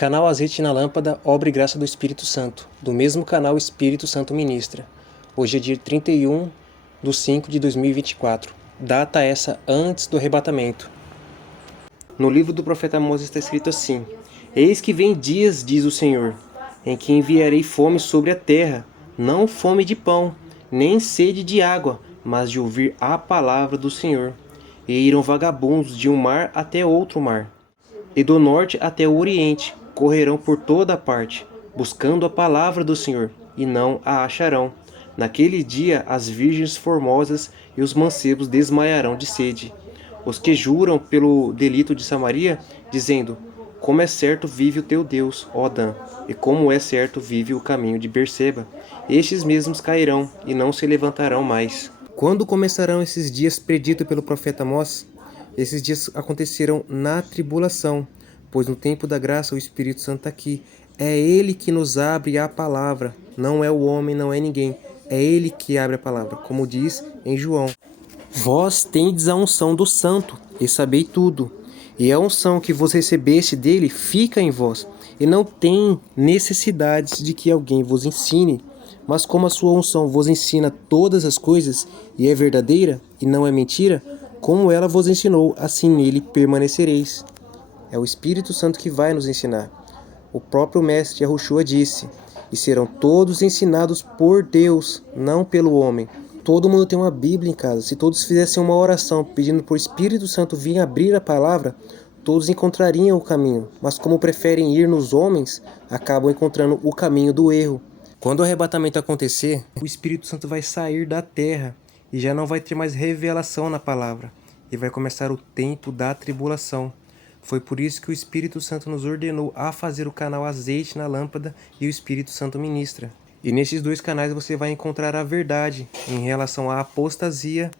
Canal Azeite na Lâmpada, obra e graça do Espírito Santo. Do mesmo canal Espírito Santo ministra. Hoje é dia 31/5/2024. Data essa antes do arrebatamento. No livro do profeta Amós está escrito assim: Eis que vem dias, diz o Senhor, em que enviarei fome sobre a terra, não fome de pão, nem sede de água, mas de ouvir a palavra do Senhor. E irão vagabundos de um mar até outro mar, e do norte até o oriente, correrão por toda a parte, buscando a palavra do Senhor, e não a acharão. Naquele dia as virgens formosas e os mancebos desmaiarão de sede. Os que juram pelo delito de Samaria, dizendo: Como é certo vive o teu Deus, ó Dan, e como é certo vive o caminho de Berseba, estes mesmos cairão e não se levantarão mais. Quando começarão esses dias preditos pelo profeta Amós? Esses dias acontecerão na tribulação, pois no tempo da graça o Espírito Santo está aqui. É Ele que nos abre a palavra, não é o homem, não é ninguém. É Ele que abre a palavra, como diz em João. Vós tendes a unção do Santo, e sabei tudo. E a unção que vos recebeste dele fica em vós, e não tem necessidade de que alguém vos ensine. Mas como a sua unção vos ensina todas as coisas, e é verdadeira, e não é mentira, como ela vos ensinou, assim nele permanecereis. É o Espírito Santo que vai nos ensinar. O próprio Mestre Yahushua disse: E serão todos ensinados por Deus, não pelo homem. Todo mundo tem uma Bíblia em casa. Se todos fizessem uma oração pedindo por Espírito Santo vir abrir a palavra, todos encontrariam o caminho. Mas como preferem ir nos homens, acabam encontrando o caminho do erro. Quando o arrebatamento acontecer, o Espírito Santo vai sair da terra e já não vai ter mais revelação na palavra. E vai começar o tempo da tribulação. Foi por isso que o Espírito Santo nos ordenou a fazer o canal Azeite na Lâmpada e o Espírito Santo ministra. E nesses dois canais você vai encontrar a verdade em relação à apostasia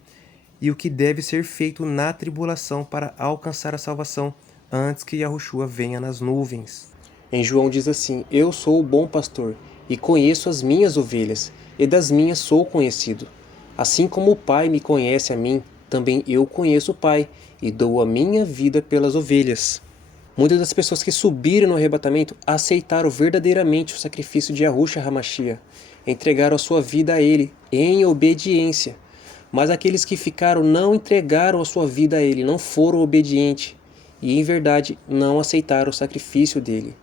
e o que deve ser feito na tribulação para alcançar a salvação antes que Yahushua venha nas nuvens. Em João diz assim: Eu sou o bom pastor e conheço as minhas ovelhas, e das minhas sou conhecido. Assim como o Pai me conhece a mim, também eu conheço o Pai, e dou a minha vida pelas ovelhas. Muitas das pessoas que subiram no arrebatamento aceitaram verdadeiramente o sacrifício de Yahushua HaMashiach, entregaram a sua vida a Ele em obediência. Mas aqueles que ficaram não entregaram a sua vida a Ele, não foram obedientes, e em verdade não aceitaram o sacrifício dele.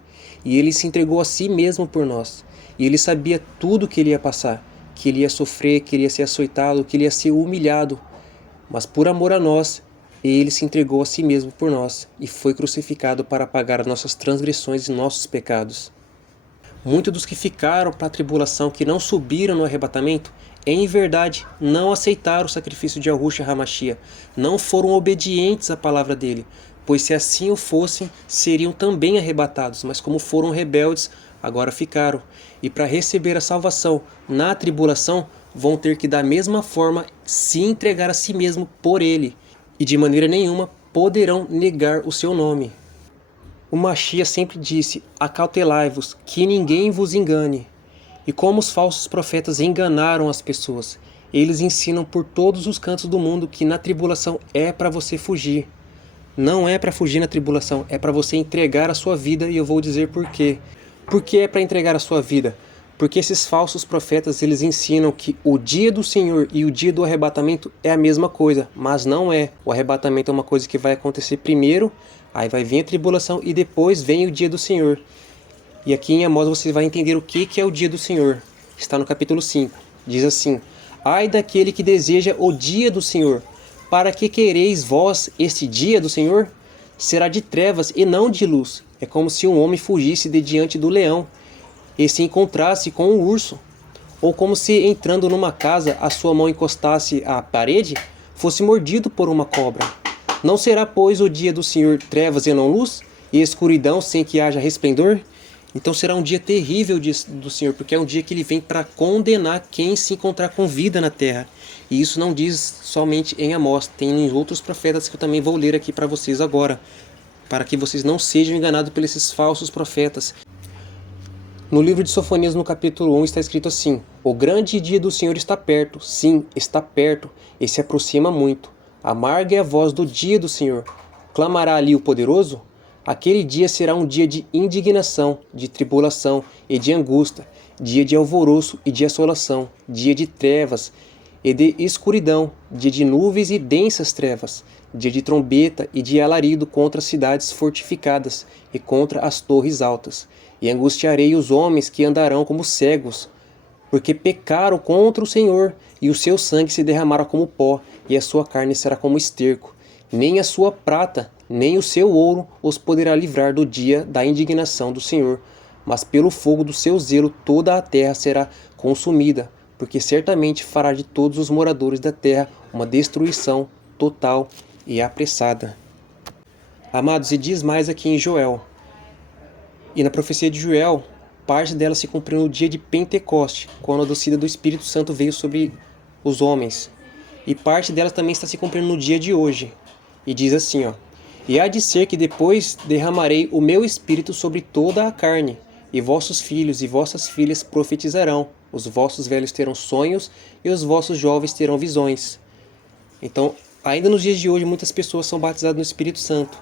E Ele se entregou a si mesmo por nós, e Ele sabia tudo que Ele ia passar, que Ele ia sofrer, que Ele ia ser açoitado, que Ele ia ser humilhado. Mas por amor a nós, Ele se entregou a si mesmo por nós e foi crucificado para pagar as nossas transgressões e nossos pecados. Muitos dos que ficaram para a tribulação, que não subiram no arrebatamento, em verdade não aceitaram o sacrifício de Yahushua HaMashiach, não foram obedientes à palavra dele, pois se assim o fossem, seriam também arrebatados, mas como foram rebeldes, agora ficaram. E para receber a salvação na tribulação, vão ter que da mesma forma se entregar a si mesmo por ele, e de maneira nenhuma poderão negar o seu nome. O Mashiach sempre disse: Acautelai-vos, que ninguém vos engane. E como os falsos profetas enganaram as pessoas, eles ensinam por todos os cantos do mundo que na tribulação é para você fugir. Não é para fugir na tribulação, é para você entregar a sua vida, e eu vou dizer por quê. Por que é para entregar a sua vida? Porque esses falsos profetas, eles ensinam que o dia do Senhor e o dia do arrebatamento é a mesma coisa, mas não é. O arrebatamento é uma coisa que vai acontecer primeiro, aí vai vir a tribulação e depois vem o dia do Senhor. E aqui em Amós você vai entender o que é o dia do Senhor. Está no capítulo 5. Diz assim: Ai daquele que deseja o dia do Senhor. Para que quereis vós este dia do Senhor? Será de trevas e não de luz. É como se um homem fugisse de diante do leão e se encontrasse com um urso, ou como se entrando numa casa a sua mão encostasse à parede, fosse mordido por uma cobra. Não será, pois, o dia do Senhor trevas e não luz, e escuridão sem que haja resplendor? Então será um dia terrível do Senhor, porque é um dia que ele vem para condenar quem se encontrar com vida na terra. E isso não diz somente em Amós, tem em outros profetas que eu também vou ler aqui para vocês agora, para que vocês não sejam enganados por esses falsos profetas. No livro de Sofonias, no capítulo 1, está escrito assim: O grande dia do Senhor está perto, sim, está perto, e se aproxima muito. Amarga é a voz do dia do Senhor. Clamará ali o poderoso? Aquele dia será um dia de indignação, de tribulação e de angústia, dia de alvoroço e de assolação, dia de trevas e de escuridão, dia de nuvens e densas trevas, dia de trombeta e de alarido contra as cidades fortificadas e contra as torres altas. E angustiarei os homens que andarão como cegos, porque pecaram contra o Senhor, e o seu sangue se derramará como pó, e a sua carne será como esterco. Nem a sua prata, nem o seu ouro os poderá livrar do dia da indignação do Senhor, mas pelo fogo do seu zelo toda a terra será consumida, porque certamente fará de todos os moradores da terra uma destruição total e apressada. Amados, e diz mais aqui em Joel. E na profecia de Joel, parte dela se cumpriu no dia de Pentecoste, quando a descida do Espírito Santo veio sobre os homens. E parte dela também está se cumprindo no dia de hoje. E diz assim, ó: E há de ser que depois derramarei o meu Espírito sobre toda a carne, e vossos filhos e vossas filhas profetizarão, os vossos velhos terão sonhos, e os vossos jovens terão visões. Então, ainda nos dias de hoje, muitas pessoas são batizadas no Espírito Santo.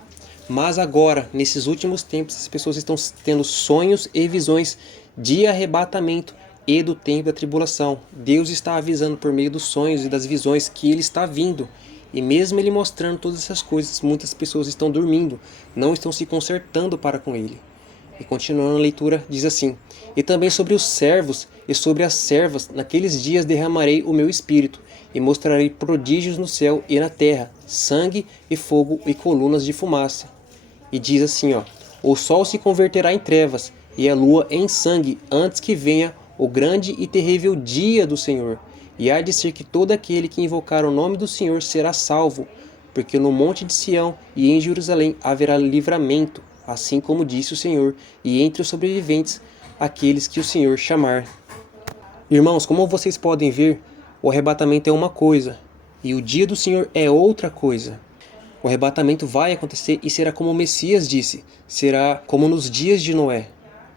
Mas agora, nesses últimos tempos, as pessoas estão tendo sonhos e visões de arrebatamento e do tempo da tribulação. Deus está avisando por meio dos sonhos e das visões que Ele está vindo. E mesmo Ele mostrando todas essas coisas, muitas pessoas estão dormindo, não estão se consertando para com Ele. E continuando a leitura, diz assim: E também sobre os servos e sobre as servas, naqueles dias derramarei o meu Espírito, e mostrarei prodígios no céu e na terra, sangue e fogo e colunas de fumaça. E diz assim, ó: O sol se converterá em trevas, e a lua em sangue, antes que venha o grande e terrível dia do Senhor. E há de ser que todo aquele que invocar o nome do Senhor será salvo, porque no monte de Sião e em Jerusalém haverá livramento, assim como disse o Senhor, e entre os sobreviventes, aqueles que o Senhor chamar. Irmãos, como vocês podem ver, o arrebatamento é uma coisa, e o dia do Senhor é outra coisa. O arrebatamento vai acontecer e será como o Messias disse, será como nos dias de Noé.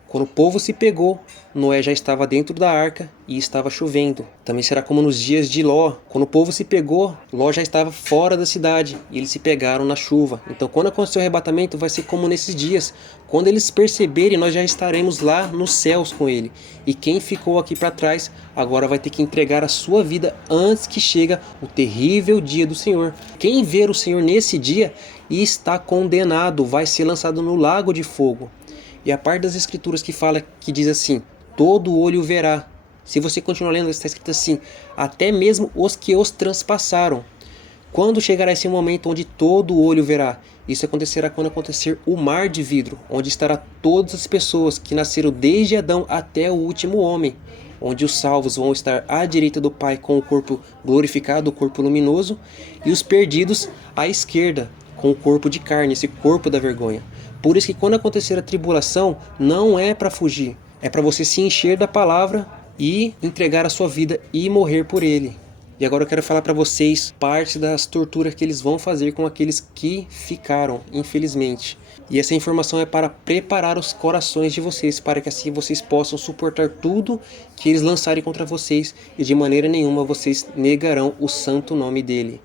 Quando o povo se pegou, Noé já estava dentro da arca e estava chovendo. Também será como nos dias de Ló. Quando o povo se pegou, Ló já estava fora da cidade e eles se pegaram na chuva. Então, quando acontecer o arrebatamento, vai ser como nesses dias. Quando eles perceberem, nós já estaremos lá nos céus com ele. E quem ficou aqui para trás, agora vai ter que entregar a sua vida antes que chega o terrível dia do Senhor. Quem ver o Senhor nesse dia está condenado, vai ser lançado no lago de fogo. E a parte das escrituras que diz assim: todo olho verá. Se você continuar lendo, está escrito assim: até mesmo os que os transpassaram. Quando chegará esse momento onde todo olho verá? Isso acontecerá quando acontecer o mar de vidro, onde estará todas as pessoas que nasceram desde Adão até o último homem, onde os salvos vão estar à direita do Pai com o corpo glorificado, o corpo luminoso, e os perdidos à esquerda, com o corpo de carne, esse corpo da vergonha. Por isso que quando acontecer a tribulação, não é para fugir, é para você se encher da palavra e entregar a sua vida e morrer por ele. E agora eu quero falar para vocês parte das torturas que eles vão fazer com aqueles que ficaram, infelizmente. E essa informação é para preparar os corações de vocês, para que assim vocês possam suportar tudo que eles lançarem contra vocês e de maneira nenhuma vocês negarão o santo nome dele.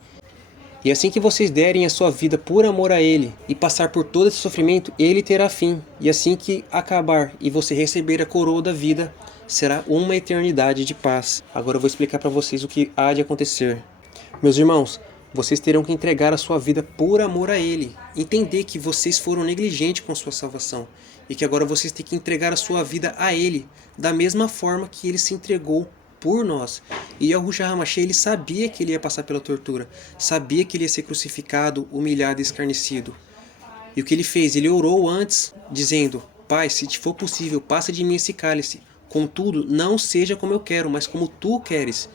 E assim que vocês derem a sua vida por amor a Ele e passar por todo esse sofrimento, Ele terá fim. E assim que acabar e você receber a coroa da vida, será uma eternidade de paz. Agora eu vou explicar para vocês o que há de acontecer. Meus irmãos, vocês terão que entregar a sua vida por amor a Ele. Entender que vocês foram negligentes com sua salvação. E que agora vocês têm que entregar a sua vida a Ele, da mesma forma que Ele se entregou por nós. E Yahushua HaMashiach, ele sabia que ele ia passar pela tortura, sabia que ele ia ser crucificado, humilhado e escarnecido. E o que ele fez? Ele orou antes, dizendo: Pai, se te for possível, passa de mim esse cálice. Contudo, não seja como eu quero, mas como tu queres.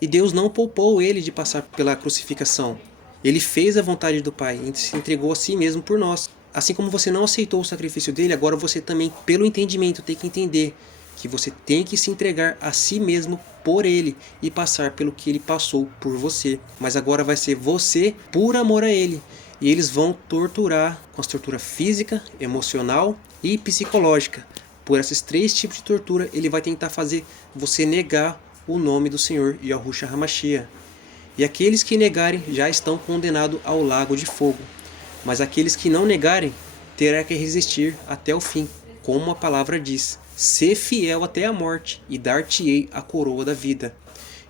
E Deus não poupou ele de passar pela crucificação. Ele fez a vontade do Pai e se entregou a si mesmo por nós. Assim como você não aceitou o sacrifício dele, agora você também, pelo entendimento, tem que entender que você tem que se entregar a si mesmo por ele e passar pelo que ele passou por você. Mas agora vai ser você por amor a ele. E eles vão torturar com as torturas física, emocional e psicológica. Por esses 3 tipos de tortura, ele vai tentar fazer você negar o nome do Senhor, Yahushua HaMashiach. E aqueles que negarem já estão condenados ao lago de fogo. Mas aqueles que não negarem terá que resistir até o fim, como a palavra diz. Sê fiel até a morte, e dar-te-ei a coroa da vida.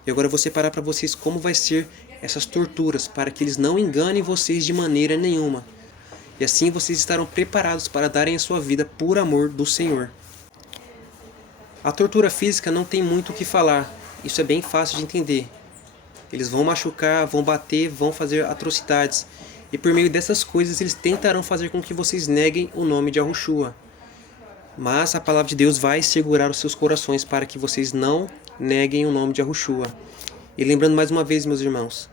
E agora eu vou separar para vocês como vai ser essas torturas, para que eles não enganem vocês de maneira nenhuma. E assim vocês estarão preparados para darem a sua vida por amor do Senhor. A tortura física não tem muito o que falar, isso é bem fácil de entender. Eles vão machucar, vão bater, vão fazer atrocidades. E por meio dessas coisas eles tentarão fazer com que vocês neguem o nome de Yahushua. Mas a palavra de Deus vai segurar os seus corações para que vocês não neguem o nome de Yahushua. E lembrando mais uma vez, meus irmãos,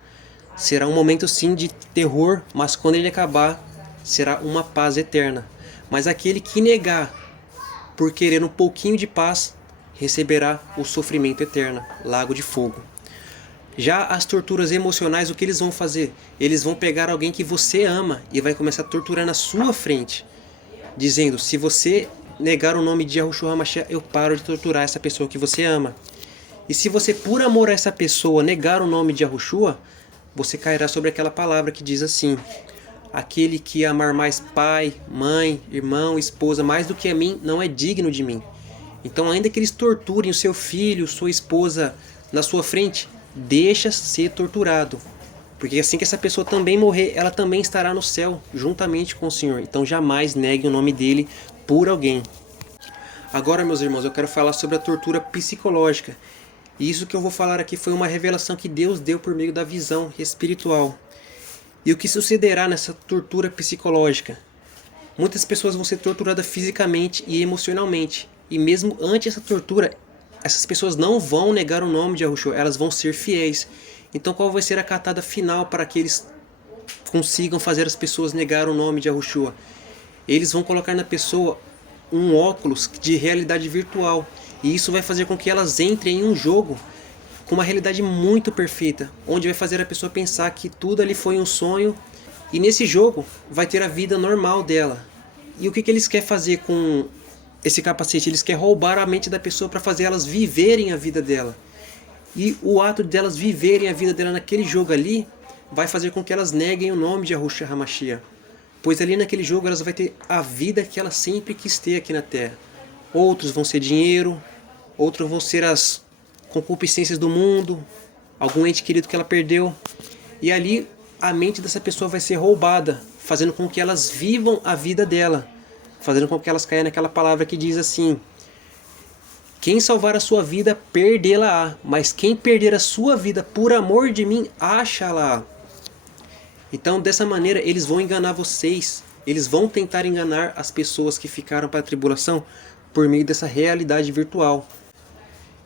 será um momento sim de terror, mas quando ele acabar, será uma paz eterna. Mas aquele que negar por querer um pouquinho de paz, receberá o sofrimento eterno, lago de fogo. Já as torturas emocionais, o que eles vão fazer? Eles vão pegar alguém que você ama e vai começar a torturar na sua frente, dizendo, se você negar o nome de Yahushua HaMashiach, eu paro de torturar essa pessoa que você ama. E se você, por amor a essa pessoa, negar o nome de Yahushua, você cairá sobre aquela palavra que diz assim, aquele que amar mais pai, mãe, irmão, esposa, mais do que a mim, não é digno de mim. Então, ainda que eles torturem o seu filho, sua esposa na sua frente, deixa ser torturado. Porque assim que essa pessoa também morrer, ela também estará no céu, juntamente com o Senhor. Então jamais negue o nome dele por alguém. Agora, meus irmãos, eu quero falar sobre a tortura psicológica. E isso que eu vou falar aqui foi uma revelação que Deus deu por meio da visão espiritual. E o que sucederá nessa tortura psicológica? Muitas pessoas vão ser torturadas fisicamente e emocionalmente. E mesmo antes dessa tortura, essas pessoas não vão negar o nome de Yahushua, elas vão ser fiéis. Então qual vai ser a catada final para que eles consigam fazer as pessoas negar o nome de Yahushua? Eles vão colocar na pessoa um óculos de realidade virtual. E isso vai fazer com que elas entrem em um jogo com uma realidade muito perfeita, onde vai fazer a pessoa pensar que tudo ali foi um sonho. E nesse jogo vai ter a vida normal dela. E o que eles querem fazer com esse capacete? Eles querem roubar a mente da pessoa para fazer elas viverem a vida dela. E o ato delas viverem a vida dela naquele jogo ali vai fazer com que elas neguem o nome de Yahushua HaMashiach. Pois ali naquele jogo elas vão ter a vida que ela sempre quis ter aqui na Terra. Outros vão ser dinheiro, outros vão ser as concupiscências do mundo, algum ente querido que ela perdeu. E ali a mente dessa pessoa vai ser roubada, fazendo com que elas vivam a vida dela. Fazendo com que elas caiam naquela palavra que diz assim, quem salvar a sua vida, perdê-la-á. Mas quem perder a sua vida por amor de mim, acha-la. Então, dessa maneira, eles vão enganar vocês. Eles vão tentar enganar as pessoas que ficaram para a tribulação por meio dessa realidade virtual.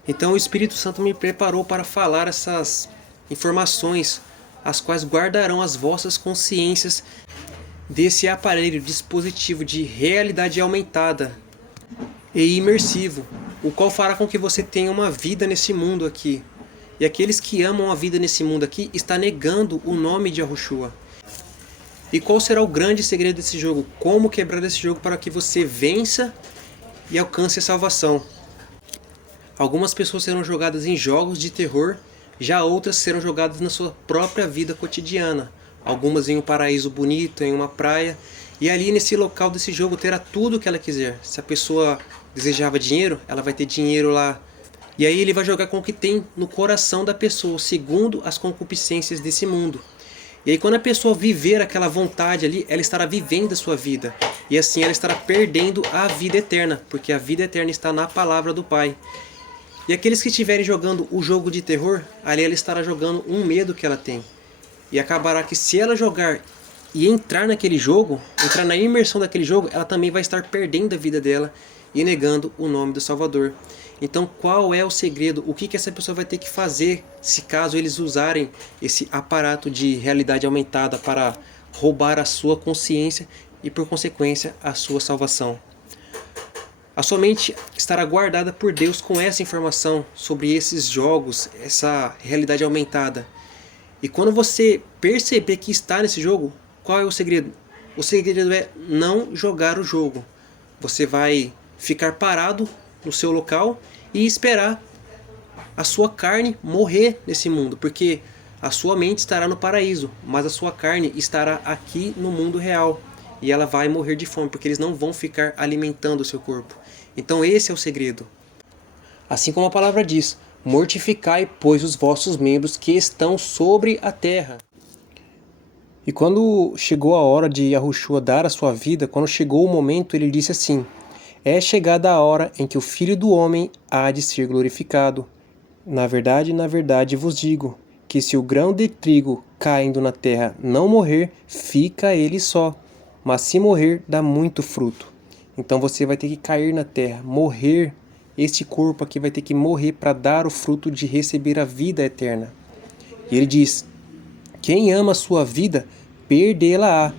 Então, o Espírito Santo me preparou para falar essas informações, as quais guardarão as vossas consciências desse aparelho, dispositivo de realidade aumentada e imersivo, o qual fará com que você tenha uma vida nesse mundo aqui. E aqueles que amam a vida nesse mundo aqui está negando o nome de Yahushua. E qual será o grande segredo desse jogo? Como quebrar esse jogo para que você vença e alcance a salvação? Algumas pessoas serão jogadas em jogos de terror, já outras serão jogadas na sua própria vida cotidiana. Algumas em um paraíso bonito, em uma praia. E ali nesse local desse jogo terá tudo o que ela quiser. Se a pessoa desejava dinheiro, ela vai ter dinheiro lá. E aí ele vai jogar com o que tem no coração da pessoa, segundo as concupiscências desse mundo. E aí quando a pessoa viver aquela vontade ali, ela estará vivendo a sua vida. E assim ela estará perdendo a vida eterna, porque a vida eterna está na palavra do Pai. E aqueles que estiverem jogando o jogo de terror, ali ela estará jogando um medo que ela tem. E acabará que se ela jogar e entrar naquele jogo, entrar na imersão daquele jogo, ela também vai estar perdendo a vida dela e negando o nome do Salvador. Então qual é o segredo? O que essa pessoa vai ter que fazer se caso eles usarem esse aparato de realidade aumentada para roubar a sua consciência e por consequência a sua salvação? A sua mente estará guardada por Deus com essa informação sobre esses jogos, essa realidade aumentada. E quando você perceber que está nesse jogo, qual é o segredo? O segredo é não jogar o jogo. Você vai ficar parado no seu local e esperar a sua carne morrer nesse mundo. Porque a sua mente estará no paraíso, mas a sua carne estará aqui no mundo real. e ela vai morrer de fome, porque eles não vão ficar alimentando o seu corpo. Então esse é o segredo. Assim como a palavra diz, mortificai, pois, os vossos membros que estão sobre a terra. E quando chegou a hora de Yahushua dar a sua vida, quando chegou o momento, ele disse assim: é chegada a hora em que o Filho do Homem há de ser glorificado. Na verdade vos digo, que se o grão de trigo caindo na terra não morrer, fica ele só, mas se morrer, dá muito fruto. Então você vai ter que cair na terra, morrer. Este corpo aqui vai ter que morrer para dar o fruto de receber a vida eterna. E ele diz: quem ama a sua vida, perdê-la-á.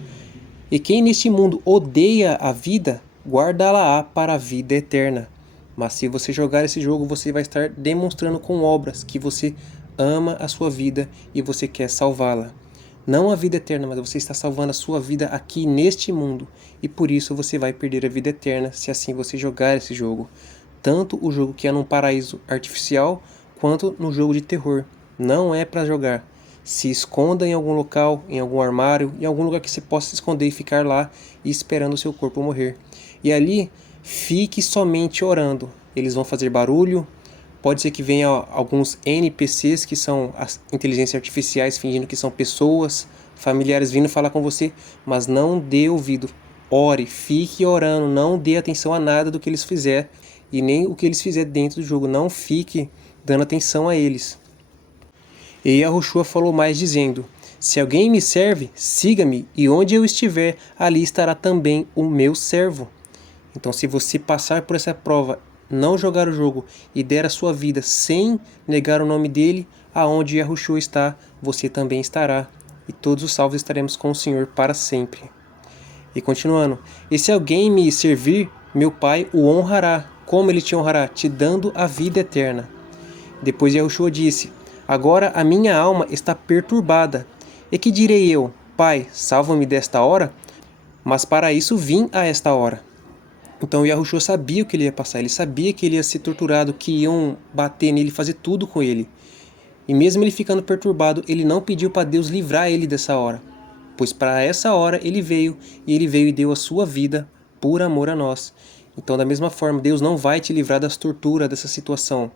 E quem neste mundo odeia a vida, guardá-la-á para a vida eterna. Mas se você jogar esse jogo, você vai estar demonstrando com obras que você ama a sua vida e você quer salvá-la. Não a vida eterna, mas você está salvando a sua vida aqui neste mundo. E por isso você vai perder a vida eterna se assim você jogar esse jogo. Tanto o jogo que é num paraíso artificial, quanto no jogo de terror. Não é para jogar. Se esconda em algum local, em algum armário, em algum lugar que você possa se esconder e ficar lá e esperando o seu corpo morrer. E ali, fique somente orando. Eles vão fazer barulho. Pode ser que venha alguns NPCs, que são as inteligências artificiais, fingindo que são pessoas, familiares vindo falar com você, mas não dê ouvido. Ore, fique orando, não dê atenção a nada do que eles fizerem e nem o que eles fizerem dentro do jogo. Não fique dando atenção a eles. E Yahushua falou mais dizendo: se alguém me serve, siga-me, e onde eu estiver, ali estará também o meu servo. Então, se você passar por essa prova, não jogar o jogo e der a sua vida sem negar o nome dele, aonde Yahushua está, você também estará. E todos os salvos estaremos com o Senhor para sempre. E continuando: e se alguém me servir, meu Pai o honrará. Como ele te honrará? Te dando a vida eterna. Depois Yahushua disse: agora a minha alma está perturbada. E que direi eu? Pai, salva-me desta hora? Mas para isso vim a esta hora. Então Yahushua sabia o que ele ia passar. Ele sabia que ele ia ser torturado, que iam bater nele, fazer tudo com ele. E mesmo ele ficando perturbado, ele não pediu para Deus livrar ele dessa hora. Pois para essa hora ele veio, e ele veio e deu a sua vida por amor a nós. Então da mesma forma, Deus não vai te livrar das torturas, dessa situação.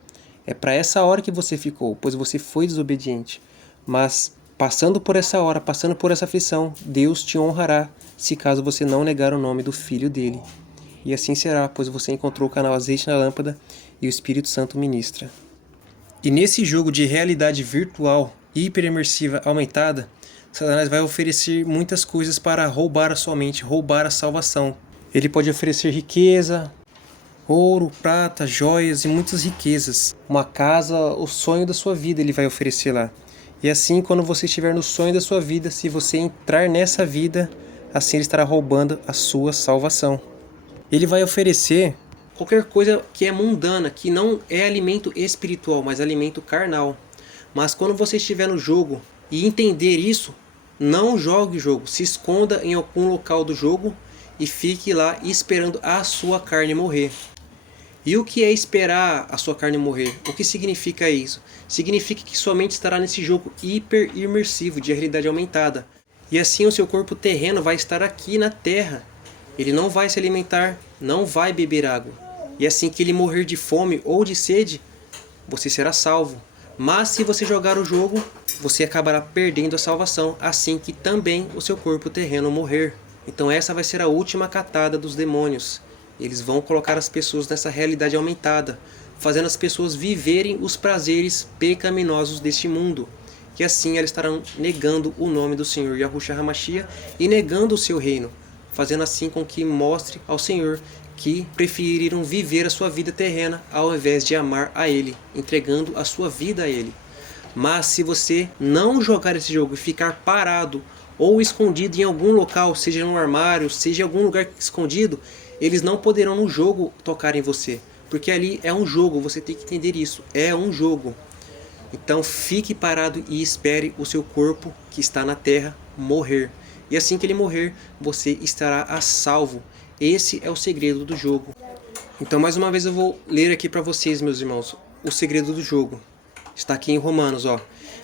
É para essa hora que você ficou, pois você foi desobediente. Mas passando por essa hora, passando por essa aflição, Deus te honrará, se caso você não negar o nome do Filho dele. E assim será, pois você encontrou o canal Azeite na Lâmpada e o Espírito Santo ministra. E nesse jogo de realidade virtual, hiperimersiva aumentada, Satanás vai oferecer muitas coisas para roubar a sua mente, roubar a salvação. Ele pode oferecer riqueza, ouro, prata, joias e muitas riquezas. Uma casa, o sonho da sua vida ele vai oferecer lá. E assim, quando você estiver no sonho da sua vida, se você entrar nessa vida, assim ele estará roubando a sua salvação. Ele vai oferecer qualquer coisa que é mundana, que não é alimento espiritual, mas alimento carnal. Mas quando você estiver no jogo e entender isso, não jogue o jogo. Se esconda em algum local do jogo e fique lá esperando a sua carne morrer. E o que é esperar a sua carne morrer? O que significa isso? Significa que sua mente estará nesse jogo hiper imersivo de realidade aumentada. E assim o seu corpo terreno vai estar aqui na Terra. Ele não vai se alimentar, não vai beber água. E assim que ele morrer de fome ou de sede, você será salvo. Mas se você jogar o jogo, você acabará perdendo a salvação, assim que também o seu corpo terreno morrer. Então essa vai ser a última catada dos demônios. Eles vão colocar as pessoas nessa realidade aumentada, fazendo as pessoas viverem os prazeres pecaminosos deste mundo. Que assim elas estarão negando o nome do Senhor Yahushua HaMashiach e negando o seu reino, fazendo assim com que mostre ao Senhor que preferiram viver a sua vida terrena ao invés de amar a Ele, entregando a sua vida a Ele. Mas se você não jogar esse jogo e ficar parado ou escondido em algum local, seja no armário, seja em algum lugar escondido, eles não poderão no jogo tocar em você. Porque ali é um jogo, você tem que entender isso, é um jogo. Então fique parado e espere o seu corpo que está na terra morrer. E assim que ele morrer, você estará a salvo. Esse é o segredo do jogo. Então mais uma vez eu vou ler aqui para vocês, meus irmãos, o segredo do jogo. Está aqui em Romanos, ó.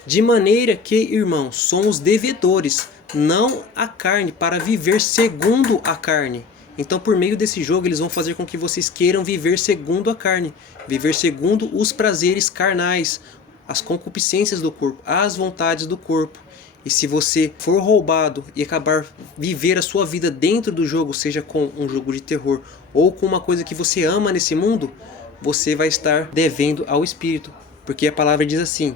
De maneira que, irmãos, somos devedores, não a carne, para viver segundo a carne. Então, por meio desse jogo, eles vão fazer com que vocês queiram viver segundo a carne, viver segundo os prazeres carnais, as concupiscências do corpo, as vontades do corpo. E se você for roubado e acabar viver a sua vida dentro do jogo, seja com um jogo de terror ou com uma coisa que você ama nesse mundo, você vai estar devendo ao Espírito. Porque a palavra diz assim: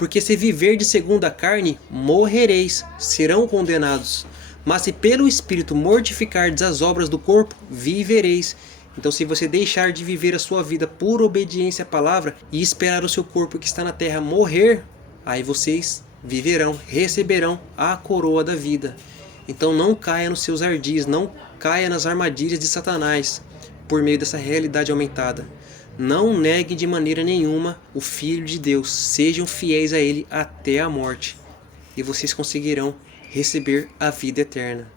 porque se viver de segundo a carne, morrereis, serão condenados. Mas se pelo Espírito mortificardes as obras do corpo, vivereis. Então, se você deixar de viver a sua vida por obediência à palavra e esperar o seu corpo que está na terra morrer, aí vocês viverão, receberão a coroa da vida. Então não caia nos seus ardis, não caia nas armadilhas de Satanás por meio dessa realidade aumentada. Não neguem de maneira nenhuma o Filho de Deus, sejam fiéis a Ele até a morte, e vocês conseguirão receber a vida eterna.